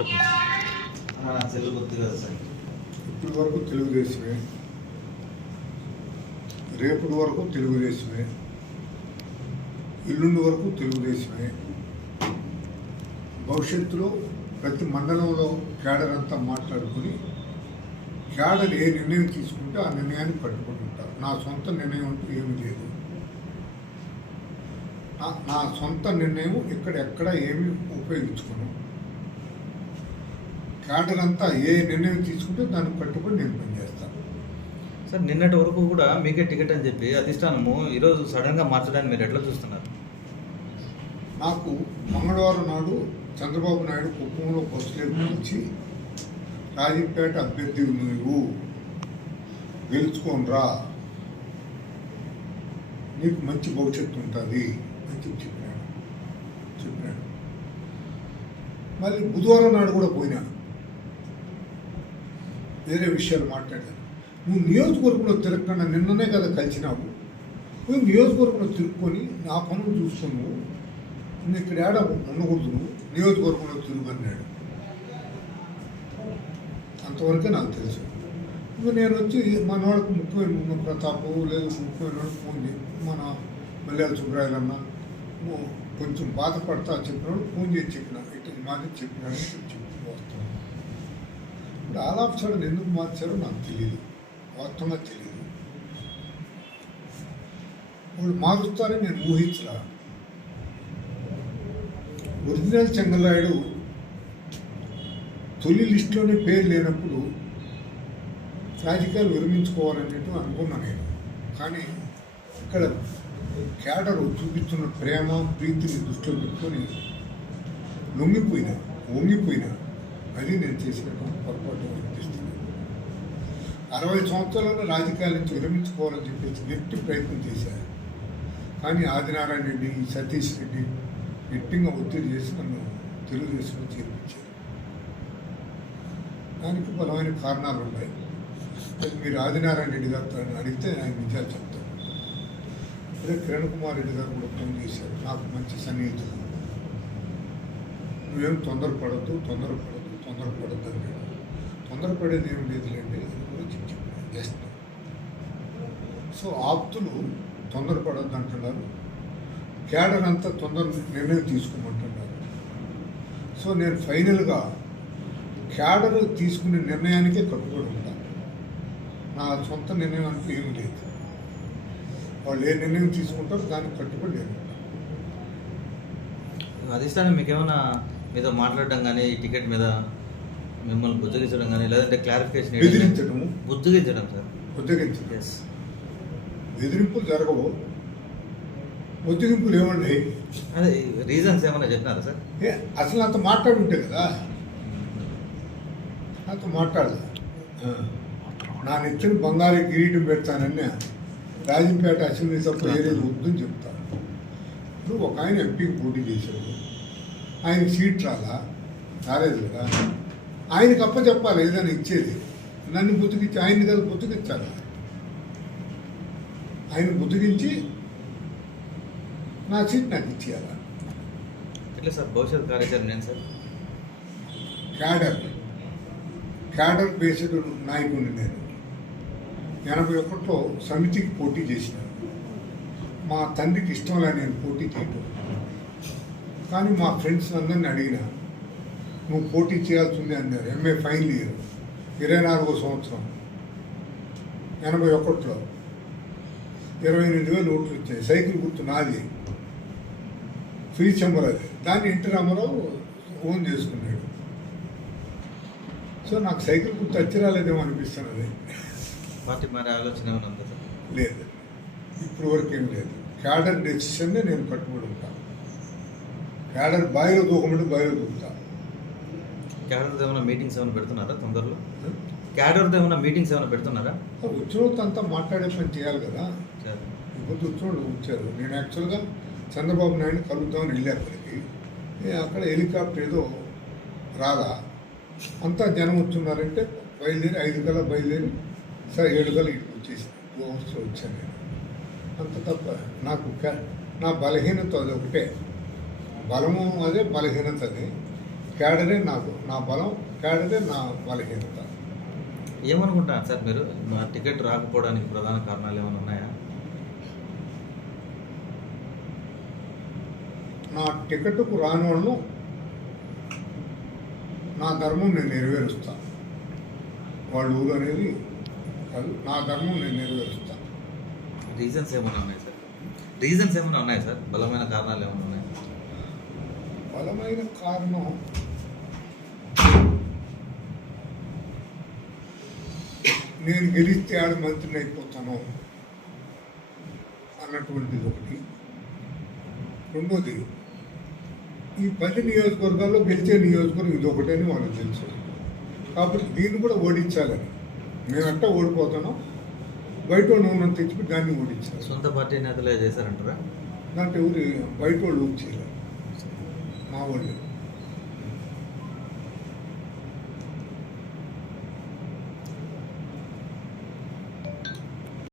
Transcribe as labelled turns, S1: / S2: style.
S1: చెప్పండి.
S2: ఇప్పటి వరకు తెలుగుదేశమే. రేపటి వరకు తెలుగుదేశమే. ఎల్లుండి వరకు తెలుగుదేశమే. భవిష్యత్తులో ప్రతి మండలంలో క్యాడర్ అంతా మాట్లాడుకుని క్యాడర్ ఏ నిర్ణయం తీసుకుంటే ఆ నిర్ణయాన్ని కట్టుబడి ఉంటారు నా సొంత నిర్ణయం అంటూ ఏమీ లేదు. నా సొంత నిర్ణయం ఇక్కడ ఎక్కడ ఏమీ ఉపయోగించుకోను. క్యాడర్ అంతా ఏ నిర్ణయం తీసుకుంటే దానికి కట్టుబడి నేను పనిచేస్తాను
S1: సార్ నిన్నటి వరకు కూడా మీకే టికెట్ అని చెప్పి అధిష్టానము ఈరోజు సడన్గా మార్చడానికి మీరు ఎట్లా చూస్తున్నారు?
S2: నాకు మంగళవారం నాడు చంద్రబాబు నాయుడు కుప్పంలో బస్సులు వచ్చి రాజంపేట అభ్యర్థి నువ్వు గెలుచుకోనరా నీకు మంచి భవిష్యత్తు ఉంటుంది అని చెప్పి చెప్పినాడు చెప్పినాడు మళ్ళీ బుధవారం నాడు కూడా పోయినా. వేరే విషయాలు మాట్లాడాను నువ్వు నియోజకవర్గంలో తిరగకుండా నిన్ననే కదా కలిసినావు. నువ్వు నియోజకవర్గంలో తిరుక్కొని నా పనులు చూసుకున్నావు నువ్వు ఇక్కడ ఏడ ఉండకూడదు నువ్వు? నియోజకవర్గంలో తిరుగన్నాడు. అంతవరకే నాకు తెలుసు. ఇంకా నేను వచ్చి మన వాళ్ళకి ముఖ్యమైన ఉన్న ప్రతాపు లేదు ముఖ్యమైన వాళ్ళకి ఫోన్ చేసి మన మల్లెల సుబ్రాయలన్న కొంచెం బాధపడతా చెప్పినాడు ఫోన్ చేసి చెప్పిన. ఇటు మాది చెప్పినా చెప్పి ఇప్పుడు ఆల్ ఆఫ్ సడన్ ఎందుకు మార్చారో నాకు తెలియదు వాస్తవంగా తెలియదు వాళ్ళు మారుస్తారని నేను ఊహించరా ఒరిజినల్ చెంగల్రాయుడు తొలి లిస్టులోనే పేరు లేనప్పుడు రాజకీయాలు విరమించుకోవాలనేట్టు అనుకున్నాను నేను కానీ ఇక్కడ క్యాడరు చూపిస్తున్న ప్రేమ ప్రీతిని దృష్టిలో పెట్టుకొని లొంగిపోయినా వంగిపోయినా అది నేను చేసినట్టు పొరపాటు అనిపిస్తుంది అరవై సంవత్సరాలను రాజకీయాల నుంచి విరమించుకోవాలని చెప్పేసి గట్టి ప్రయత్నం చేశారు. కానీ ఆదినారాయణ రెడ్డి సతీష్ రెడ్డి గట్టిగా ఒత్తిడి చేసి నన్ను తెలుగుదేశంలో చేర్పించారు. దానికి బలమైన కారణాలు ఉన్నాయి. మీరు ఆదినారాయణ రెడ్డి గారితో అడిగితే ఆయన నిజాలు చెప్తారు. అదే కిరణ్ కుమార్ రెడ్డి గారు కూడా ఫోన్ చేశారు. నాకు మంచి సన్నిహితులు. నువ్వేం తొందరపడద్దు తొందరపడద్దు తొందరపడద్దు అన్నాడు తొందరపడేది ఏం లేదులేండి అని జస్ట్ సో ఆప్తులు తొందరపడద్దు అంటున్నారు క్యాడర్ అంతా తొందర నిర్ణయం తీసుకోమంటున్నారు. సో నేను ఫైనల్గా క్యాడర్ తీసుకునే నిర్ణయానికే కట్టుబడి ఉంటాను నా సొంత నిర్ణయం అంటూ ఏమీ లేదు. వాళ్ళు ఏ నిర్ణయం తీసుకుంటారో దానికి కట్టుబడి నేను ఉంటాను.
S1: అధిష్టానం మీకేమైనా మీతో మాట్లాడడం కానీ ఈ టికెట్ మీద మిమ్మల్ని బుజ్జగించడం కానీ లేదంటే క్లారిఫికేషన్
S2: బెదిరించడము.
S1: బుజ్జగించడం సార్.
S2: బుద్ధగించడం
S1: ఎస్
S2: బెదిరింపులు జరగవు. బుద్ధగింపులు ఏమండి
S1: అదే రీజన్స్ ఏమైనా చెప్పినారా సార్?
S2: అసలు అంత మాట్లాడుంటే కదా? నాతో మాట్లాడదు నా నెచ్చిన బంగారు కిరీటం పెడతానని రాజంపేట అసెంబ్లీ సభ ఏదైతే వద్దని చెప్తాను ఇప్పుడు ఒక ఆయన ఎంపీకి పోటీ చేశాడు ఆయనకి సీట్ రాలా? రాలేదు కదా? ఆయనకి అప్ప చెప్పాలి ఏదైనా ఇచ్చేది. నన్ను బుద్ధికిచ్చి ఆయన్ని కదా బుద్ధికిచ్చాలి ఆయన బుద్ధికించి నా సీట్ నాకు ఇచ్చేయాలి.
S1: ఎట్లా సార్? భవిష్యత్ కార్యాచరణ ఏంటి సార్?
S2: క్యాడర్. క్యాడర్ బేస్డ్ నాయకుడిని నేను. ఎనభై ఒకటిలో సమితికి పోటీ చేసినాను మా తండ్రికి ఇష్టం లే నేను పోటీ చేయటం. కానీ మా ఫ్రెండ్స్ అందరిని అడిగిన నువ్వు పోటీ చేయాల్సి ఉంది అన్నారు ఎంఏ ఫైనల్ ఇయర్ ఇరవై నాలుగో సంవత్సరం. ఎనభై ఒకటిలో. ఇరవై ఎనిమిది వేలు ఓట్లు వచ్చాయి సైకిల్ గుర్తు నాది. ఫ్రీ చెంబర్ అది. దాన్ని ఎన్టీ రామారావు ఓన్ చేసుకున్నాడు. సో నాకు సైకిల్ గుర్తు వచ్చి రాలేదేమో అనిపిస్తున్నది.
S1: పార్టీ మారే ఆలోచన
S2: లేదు. ఇప్పుడు వరకు ఏం లేదు. క్యాడర్ డెసిషన్నే నేను కట్టుబడి ఉంటాను క్యాడర్ బాయిలో దూకమంటే బాయిలో దూకుతా.
S1: క్యాడర్తో ఏమైనా మీటింగ్స్ ఏమైనా పెడుతున్నారా తొందరలో? క్యాడర్తో ఏమైనా మీటింగ్స్ ఏమైనా పెడుతున్నారా?
S2: వచ్చినోళ్ళతో అంతా మాట్లాడే పని చేయాలి కదా. ఇప్పుడు వచ్చినోళ్ళు వచ్చారు నేను యాక్చువల్గా చంద్రబాబు నాయుడు కలుద్దామని వెళ్ళి అక్కడికి. అక్కడ హెలికాప్టర్ ఏదో రాలా అంతా జనం వచ్చున్నారంటే బయలుదేరి ఐదు కల్లా బయలుదేరి సరే ఏడు కల్లా ఇటు వచ్చేసి టూ అవర్స్లో వచ్చాను నేను. అంత తప్ప నాకు నా బలహీనత అది ఒకటే. బలము అదే బలహీనత అది. క్యాడరే నాకు నా బలం క్యాడరే నా బలహీనత.
S1: ఏమనుకుంటున్నారు సార్ మీరు? మా టికెట్ రాకపోవడానికి ప్రధాన కారణాలు ఏమైనా ఉన్నాయా?
S2: నా టికెట్కు రాని వాళ్ళను నా ధర్మం నేను నెరవేరుస్తా. వాళ్ళ ఊరు అనేది కాదు నా ధర్మం నేను నెరవేరుస్తా.
S1: రీజన్స్ ఏమైనా ఉన్నాయి సార్? రీజన్స్ ఏమైనా ఉన్నాయి సార్? బలమైన కారణాలు ఏమైనా ఉన్నాయి?
S2: బలమైన కారణం నేను గెలిస్తే ఆడ మంత్రిని అయిపోతాను అన్నటువంటిది ఒకటి. రెండోది ఈ పది నియోజకవర్గాల్లో గెలిచే నియోజకవర్గం ఇది ఒకటని వాళ్ళకి తెలుసు. కాబట్టి దీన్ని కూడా ఓడించాలని. మేము ఎట్టా ఓడిపోతానో. బయట నూనె తెచ్చి దాన్ని ఓడించాలి.
S1: సొంత పార్టీ నేతలే చేశారంటారా?
S2: దాంట్లో ఎవరు బయట వాళ్ళు చేయలేదు. మా వాళ్ళు.